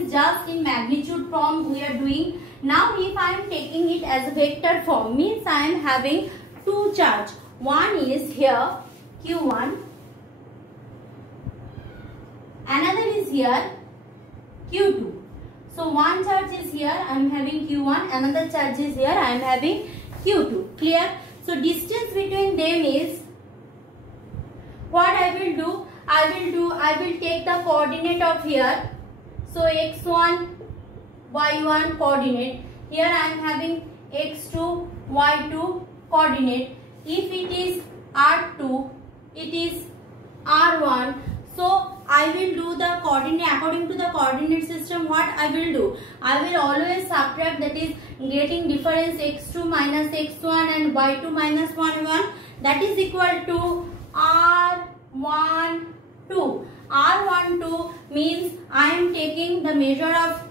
is just in magnitude form we are doing. Now if I am taking it as a vector form, means I am having two charge. One is here Q1, another is here Q2. So one charge is here, I am having Q1, another charge is here, I am having Q2. Clear? So distance between them is, what I will do? I will take the coordinate of here. So x1, y1 coordinate. Here I am having x2, y2 coordinate. If it is R2, it is R1. So I will do the coordinate according to the coordinate system. What I will do? I will always subtract, that is getting difference x2 minus x1 and y2 minus y1. That is equal to R12. R12 means I am taking the measure of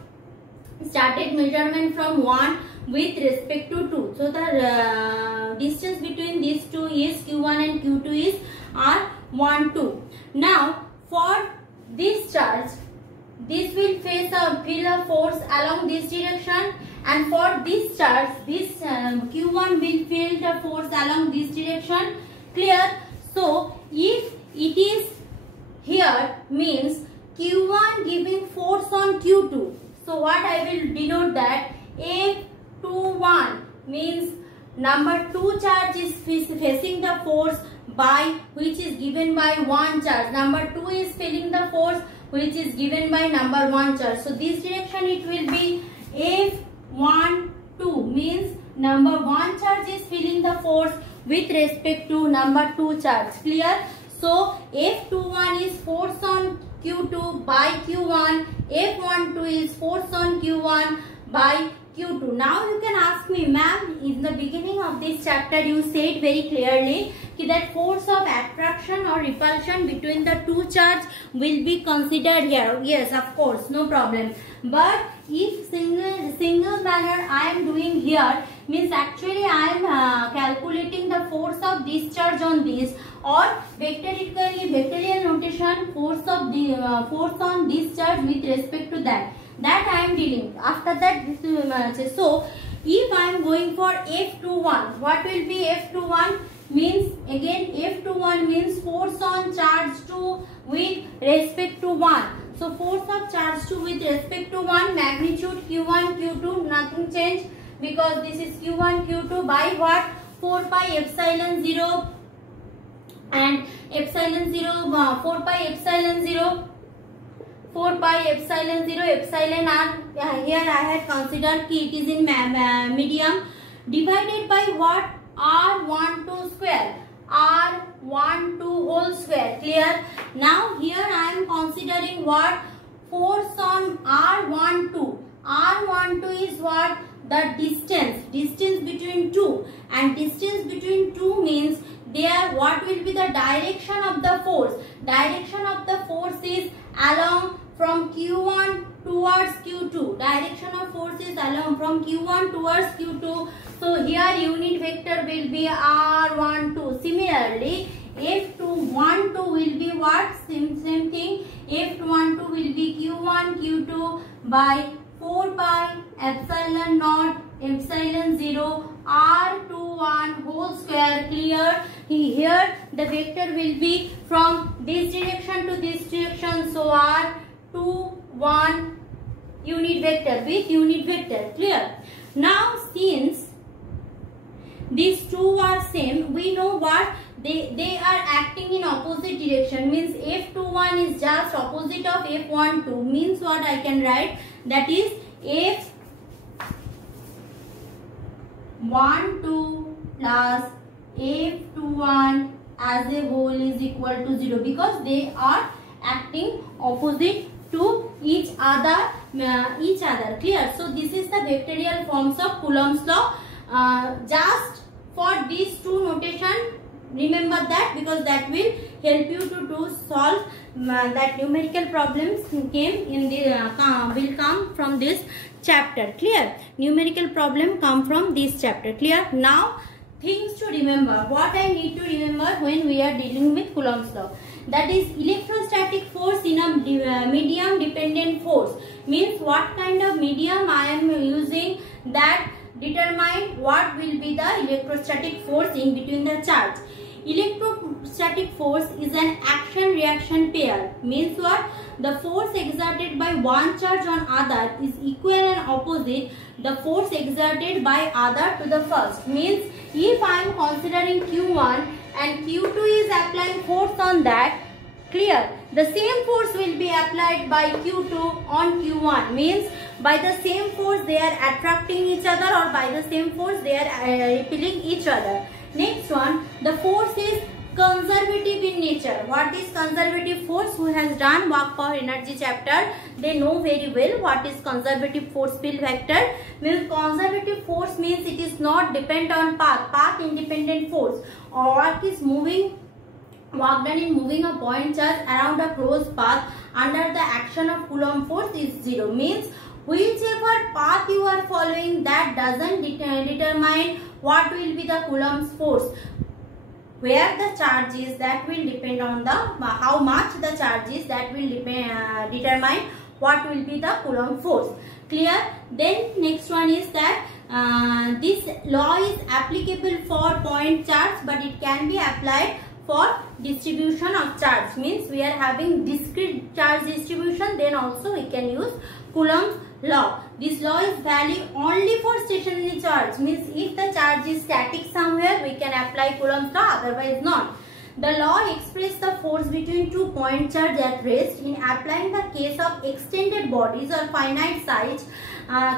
started measurement from 1 with respect to 2. So the distance between these two is Q1 and Q2 is R12. Now for this charge, this will feel a force along this direction, and for this charge, this Q1 will feel the force along this direction. Clear? So if it is here, means Q1 giving force on Q2. So what I will denote that F21 means number 2 charge is facing the force by which is given by 1 charge. Number 2 is feeling the force which is given by number 1 charge. So this direction it will be F12 means number 1 charge is feeling the force with respect to number 2 charge. Clear? So F21 is force on Q2 by Q1. F12 is force on Q1 by Q2. Now you can ask me, ma'am, in the beginning of this chapter you said very clearly that force of attraction or repulsion between the two charge will be considered here. Yes, of course, no problem. But if single manner I am doing here, means actually I am calculating the force of this charge on this, or vectorial notation force of the force on this charge with respect to that I am dealing. After that this will so if I am going for F21, what will be F21? Means again F21 means force on charge 2 with respect to 1. So force of charge 2 with respect to 1, magnitude Q1, Q2, nothing change because this is Q1, Q2 by what? 4 pi epsilon 0 and epsilon 0, 4 pi epsilon 0, 4 pi epsilon 0, epsilon r, here I had considered it is in medium, divided by what? R12 square, R12 whole square. Clear? Now here I am considering what? Force on R12. R12 is what? The distance between two, and distance between two means there what will be the direction of the force? Direction of the force is along from Q1 towards Q2. Direction of force is along from Q1 towards Q2. So here unit vector will be R12. Similarly, F12 will be what? Same thing. F12 will be Q1 Q2 by 4 pi epsilon naught epsilon 0 R21 whole square. Clear? Here the vector will be from this direction to this direction. So R21 unit vector with unit vector. Clear? Now since these two are same, we know what? They are acting in opposite direction, means F21 is just opposite of F12, means what I can write? That is F12 plus F21 as a whole is equal to 0 because they are acting opposite to each other. Clear? So this is the vectorial forms of Coulomb's law. Just for these two notation, remember that, because that will help you to solve that numerical problems came in the will come from this chapter. Clear? Numerical problem come from this chapter. Clear? Now things to remember, what I need to remember when we are dealing with Coulomb's law. that is electrostatic force in a medium dependent force. Means what kind of medium I am using, that determine what will be the electrostatic force in between the charge. Electrostatic force is an action-reaction pair. Means what? The force exerted by one charge on other is equal and opposite the force exerted by other to the first. Means if I am considering Q1 and Q2 is applying force on that, clear, the same force will be applied by Q2 on Q1. Means by the same force they are attracting each other, or by the same force they are repelling each other. Next one, the force is conservative in nature. What is conservative force? Who has done work power energy chapter, they know very well what is conservative force field vector. Means conservative force means it is not depend on path independent force, or work done in moving a point charge around a closed path under the action of Coulomb force is 0. Means whichever path you are following, that doesn't determine what will be the Coulomb's force. Where the charge is, that will depend on the how much the charge is, that will determine what will be the Coulomb force. Clear? Then next one is that this law is applicable for point charge, but it can be applied for distribution of charge. Means we are having discrete charge distribution, then also we can use Coulomb's law. This law is valid only for stationary charge. Means if the charge is static somewhere, we can apply Coulomb's law, otherwise not. The law expresses the force between two point charge at rest. In applying the case of extended bodies or finite size,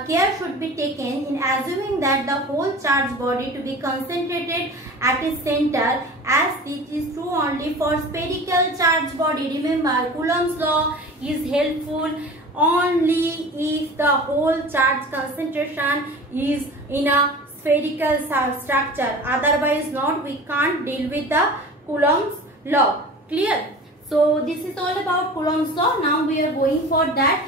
care should be taken in assuming that the whole charge body to be concentrated at its center, as it is true only for spherical charge body. Remember, Coulomb's law is helpful only if the whole charge concentration is in a spherical structure. Otherwise not, we can't deal with the Coulomb's law. Clear? So this is all about Coulomb's law. Now we are going for that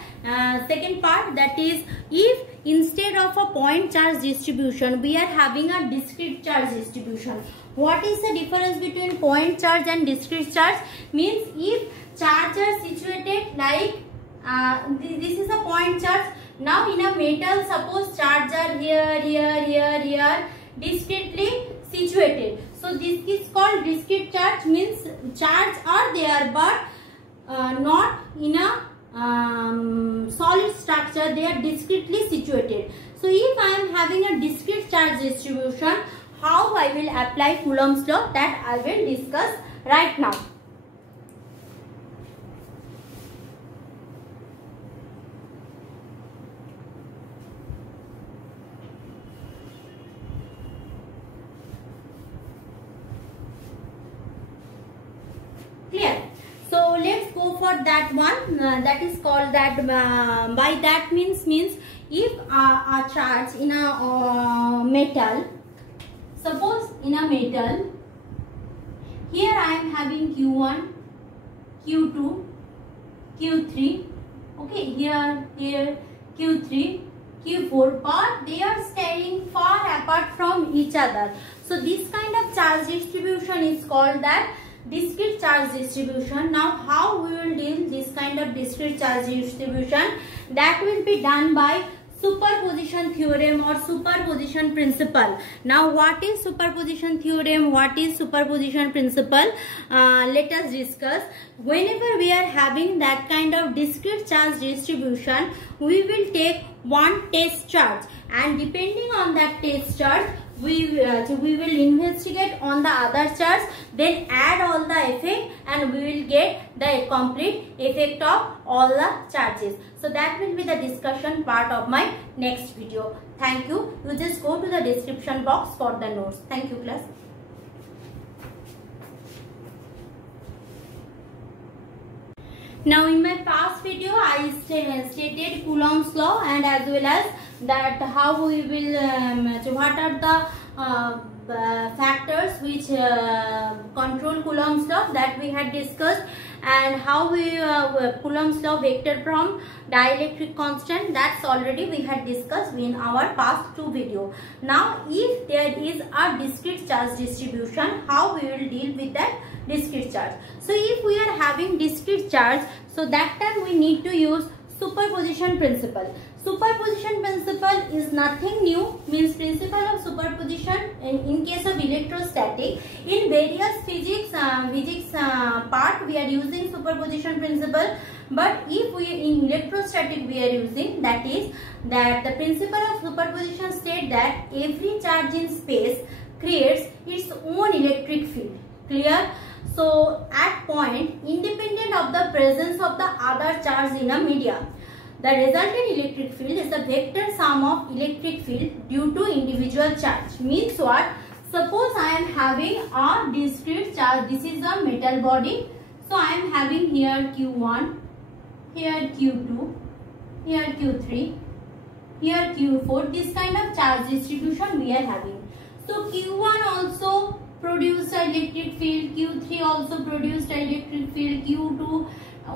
second part, that is if instead of a point charge distribution we are having a discrete charge distribution. What is the difference between point charge and discrete charge? Means if charge are situated like this is a point charge. Now in a metal, suppose charge are here, discretely situated. So this is called discrete charge. Means charge are there but not in a solid structure, they are discretely situated. So if I am having a discrete charge distribution, how I will apply Coulomb's law, that I will discuss right now. Clear? So let's go for that one. That is called that. By that means if a charge in a metal, suppose in a metal, here I am having Q1, Q2, Q3. Okay, here Q3, Q4, but they are staying far apart from each other. So this kind of charge distribution is called that discrete charge distribution. Now how we will deal this kind of discrete charge distribution? That will be done by superposition theorem or superposition principle. Now what is superposition theorem? What is superposition principle? Let us discuss. Whenever we are having that kind of discrete charge distribution, we will take one test charge, and depending on that test charge, we will investigate on the other charge, then add all the effect, and we will get the complete effect of all the charges. So that will be the discussion part of my next video. Thank you. You just go to the description box for the notes. Thank you, class. Now in my past video I stated Coulomb's law, and as well as that how we will what are the factors which control Coulomb's law, that we had discussed, and how we Coulomb's law vector from dielectric constant, that's already we had discussed in our past two video. Now if there is a discrete charge distribution, how we will deal with that discrete charge. So if we are having discrete charge, so that time we need to use superposition principle. Superposition principle is nothing new, means principle of superposition in case of electrostatic. In various physics part we are using superposition principle, but if we in electrostatic we are using, that is that the principle of superposition state that every charge in space creates its own electric field. Clear? So at point independent of the presence of the other charge in a medium, the resultant electric field is the vector sum of electric field due to individual charge. Means what? Suppose I am having a discrete charge. This is a metal body. So I am having here Q1, here Q2, here Q3, here Q4. This kind of charge distribution we are having. So Q1 also produced an electric field, Q3 also produced an electric field, Q2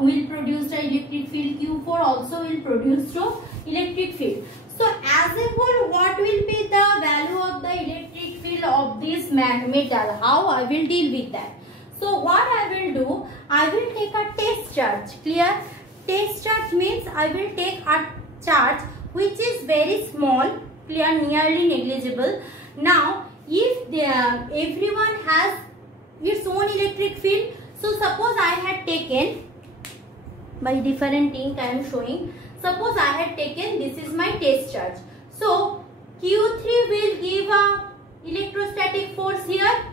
will produce the electric field, Q4 also will produce the electric field. So as a whole, what will be the value of the electric field of this metal? How I will deal with that? So what I will do, I will take a test charge. Clear? Test charge means I will take a charge which is very small, clear, nearly negligible. Now if everyone has its own electric field, so suppose I had taken, by different ink I am showing, suppose I had taken, this is my test charge. So Q3 will give a electrostatic force here,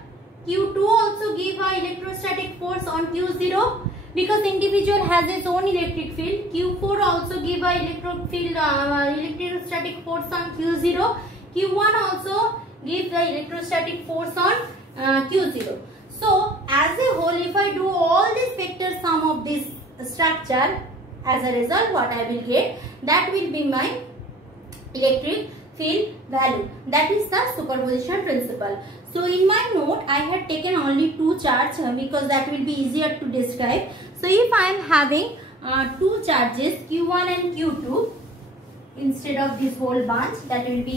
Q2 also give a electrostatic force on Q0 because individual has its own electric field. Q4 also give a electrostatic force on Q0. Q1 also give the electrostatic force on Q0. So as a whole, if I do all this vector sum of this structure, as a result what I will get, that will be my electric field value. That is the superposition principle. So in my note I had taken only two charges because that will be easier to describe. So if I am having two charges Q1 and Q2 instead of this whole bunch, that will be